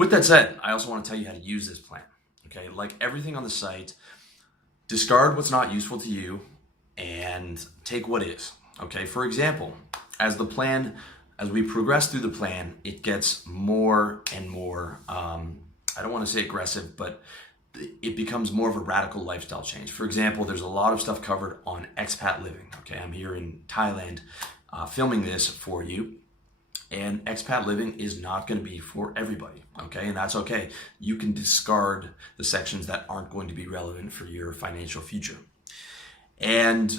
With that said, I also want to tell you how to use this plan. Okay, like everything on the site, discard what's not useful to you and take what is. Okay, for example, as we progress through the plan, it gets more and more, I don't want to say aggressive, but it becomes more of a radical lifestyle change. For example, there's a lot of stuff covered on expat living. Okay, I'm here in Thailand filming this for you. And expat living is not going to be for everybody, okay? And that's okay. You can discard the sections that aren't going to be relevant for your financial future. And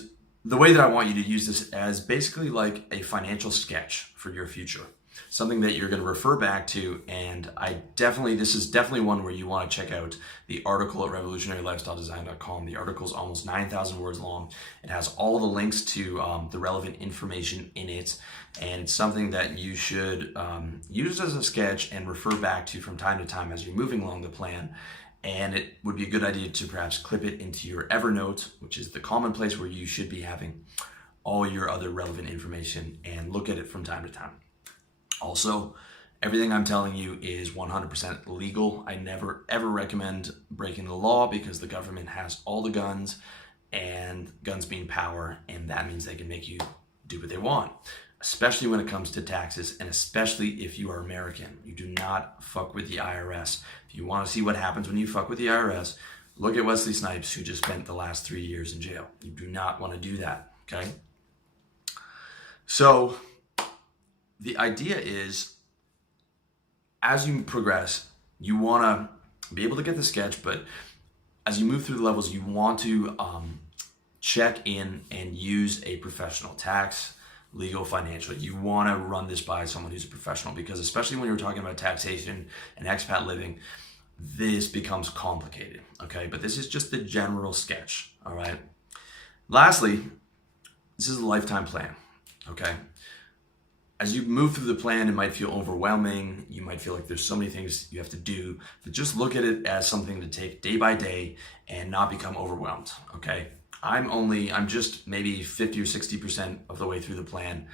the way that I want you to use this as basically like a financial sketch for your future, something that you're going to refer back to. And this is definitely one where you want to check out the article at revolutionarylifestyledesign.com. The article is almost 9,000 words long. It has all the links to the relevant information in it. And it's something that you should use as a sketch and refer back to from time to time as you're moving along the plan. And it would be a good idea to perhaps clip it into your Evernote, which is the common place where you should be having all your other relevant information, and look at it from time to time. Also, everything I'm telling you is 100% legal. I never ever recommend breaking the law because the government has all the guns, and guns mean power, and that means they can make you do what they want, especially when it comes to taxes, and especially if you are American. You do not fuck with the IRS. If you want to see what happens when you fuck with the IRS, look at Wesley Snipes, who just spent the last 3 years in jail. You do not want to do that, okay? So the idea is, as you progress, you want to be able to get the sketch, but as you move through the levels, you want to check in and use a professional, tax, legal, financial. You want to run this by someone who's a professional, because especially when you're talking about taxation and expat living, this becomes complicated, okay? But this is just the general sketch, all right? Lastly, this is a lifetime plan, okay? As you move through the plan, it might feel overwhelming. You might feel like there's so many things you have to do, but just look at it as something to take day by day and not become overwhelmed, okay? I'm just maybe 50 or 60% of the way through the plan,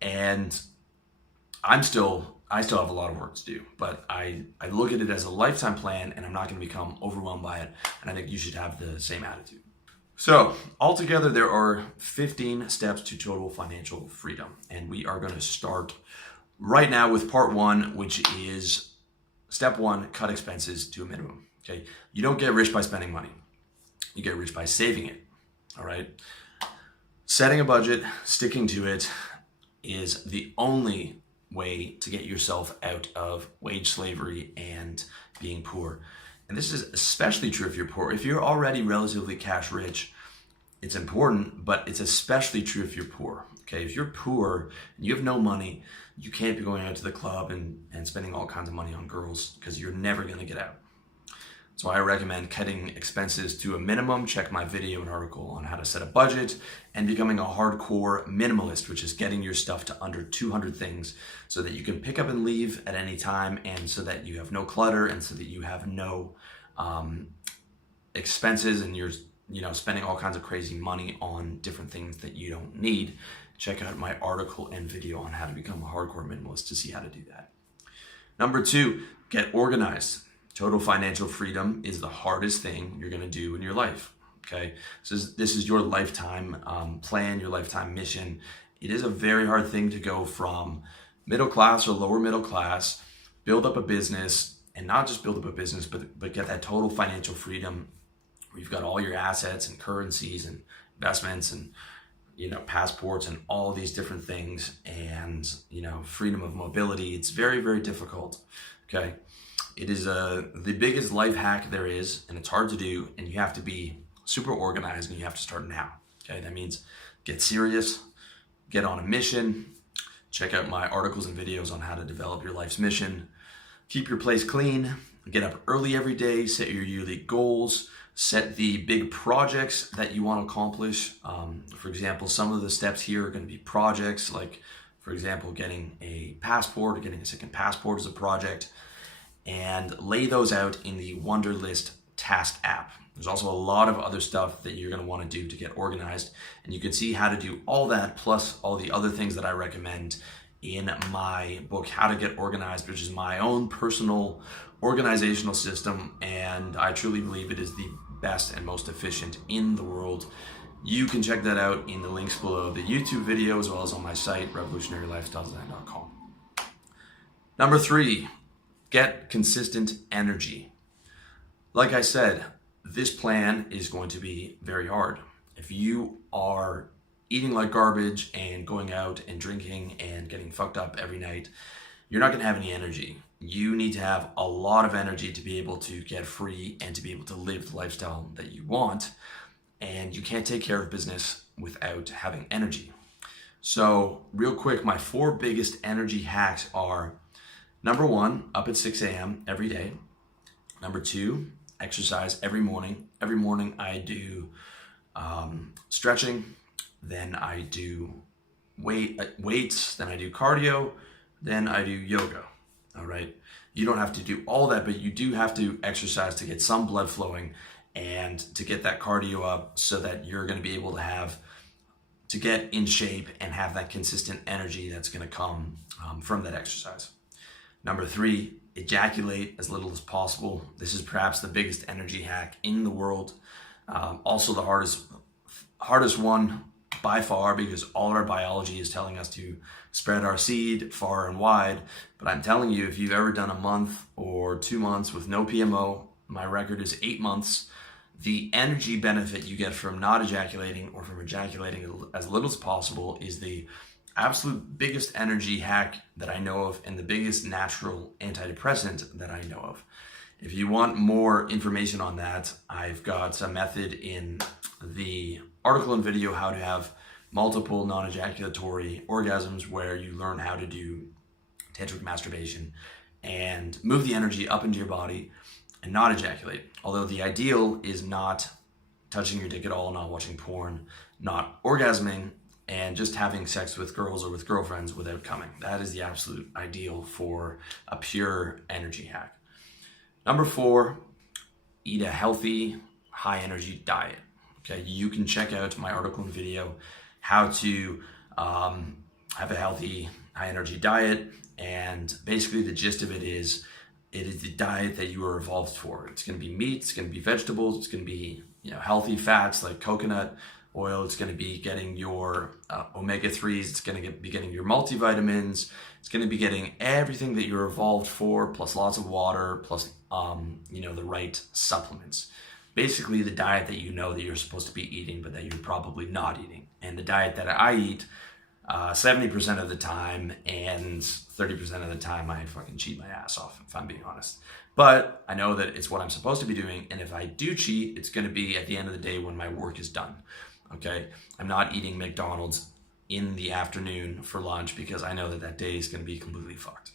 and I still have a lot of work to do, but I look at it as a lifetime plan, and I'm not going to become overwhelmed by it. And I think you should have the same attitude. So altogether, there are 15 steps to total financial freedom. And we are going to start right now with part one, which is step one: cut expenses to a minimum. Okay. You don't get rich by spending money. You get rich by saving it. All right. Setting a budget, sticking to it, is the only way to get yourself out of wage slavery and being poor. And this is especially true if you're poor. If you're already relatively cash rich, it's important, but it's especially true if you're poor. Okay, if you're poor and you have no money, you can't be going out to the club and spending all kinds of money on girls, because you're never going to get out. So I recommend cutting expenses to a minimum. Check my video and article on how to set a budget and becoming a hardcore minimalist, which is getting your stuff to under 200 things so that you can pick up and leave at any time, and so that you have no clutter, and so that you have no expenses, and you're spending all kinds of crazy money on different things that you don't need. Check out my article and video on how to become a hardcore minimalist to see how to do that. Number two, get organized. Total financial freedom is the hardest thing you're going to do in your life, okay? So this is your lifetime plan, your lifetime mission. It is a very hard thing to go from middle class or lower middle class, build up a business, and not just build up a business, but get that total financial freedom where you've got all your assets and currencies and investments and passports and all these different things, and freedom of mobility. It's very, very difficult, okay? It is the biggest life hack there is, and it's hard to do, and you have to be super organized, and you have to start now, okay? That means get serious, get on a mission, check out my articles and videos on how to develop your life's mission, keep your place clean, get up early every day, set your yearly goals, set the big projects that you want to accomplish. For example, some of the steps here are going to be projects, like, for example, getting a passport or getting a second passport is a project, and lay those out in the Wunderlist task app. There's also a lot of other stuff that you're going to want to do to get organized, and you can see how to do all that plus all the other things that I recommend in my book, How to Get Organized, which is my own personal organizational system, and I truly believe it is the best and most efficient in the world. You can check that out in the links below the YouTube video, as well as on my site, revolutionarylifestyledesign.com. Number 3, get consistent energy. Like I said, this plan is going to be very hard. If you are eating like garbage and going out and drinking and getting fucked up every night, you're not going to have any energy. You need to have a lot of energy to be able to get free and to be able to live the lifestyle that you want. And you can't take care of business without having energy. So real quick, my 4 biggest energy hacks are: number 1, up at 6 a.m. every day. Number 2, exercise every morning. Every morning I do stretching, then I do weights, then I do cardio, then I do yoga. All right. You don't have to do all that, but you do have to exercise to get some blood flowing and to get that cardio up so that you're going to be able to get in shape and have that consistent energy that's going to come from that exercise. Number 3, ejaculate as little as possible. This is perhaps the biggest energy hack in the world. Also the hardest one by far, because all of our biology is telling us to spread our seed far and wide. But I'm telling you, if you've ever done a month or 2 months with no PMO, my record is 8 months, the energy benefit you get from not ejaculating or from ejaculating as little as possible is the absolute biggest energy hack that I know of, and the biggest natural antidepressant that I know of. If you want more information on that, I've got a method in the article and video, How to Have Multiple Non-Ejaculatory Orgasms, where you learn how to do tantric masturbation and move the energy up into your body and not ejaculate. Although the ideal is not touching your dick at all, not watching porn, not orgasming, and just having sex with girls or with girlfriends without coming. That is the absolute ideal for a pure energy hack. Number 4, eat a healthy, high energy diet. Okay, you can check out my article and video, how to have a healthy, high energy diet. And basically the gist of it is the diet that you were evolved for. It's going to be meat, it's going to be vegetables, it's going to be healthy fats like coconut oil, it's going to be getting your omega-3s, it's going to be getting your multivitamins, it's going to be getting everything that you're evolved for, plus lots of water, plus the right supplements. Basically the diet that you know that you're supposed to be eating, but that you're probably not eating. And the diet that I eat 70% of the time, and 30% of the time I fucking cheat my ass off, if I'm being honest. But I know that it's what I'm supposed to be doing, and if I do cheat, it's going to be at the end of the day when my work is done. Okay, I'm not eating McDonald's in the afternoon for lunch, because I know that day is going to be completely fucked.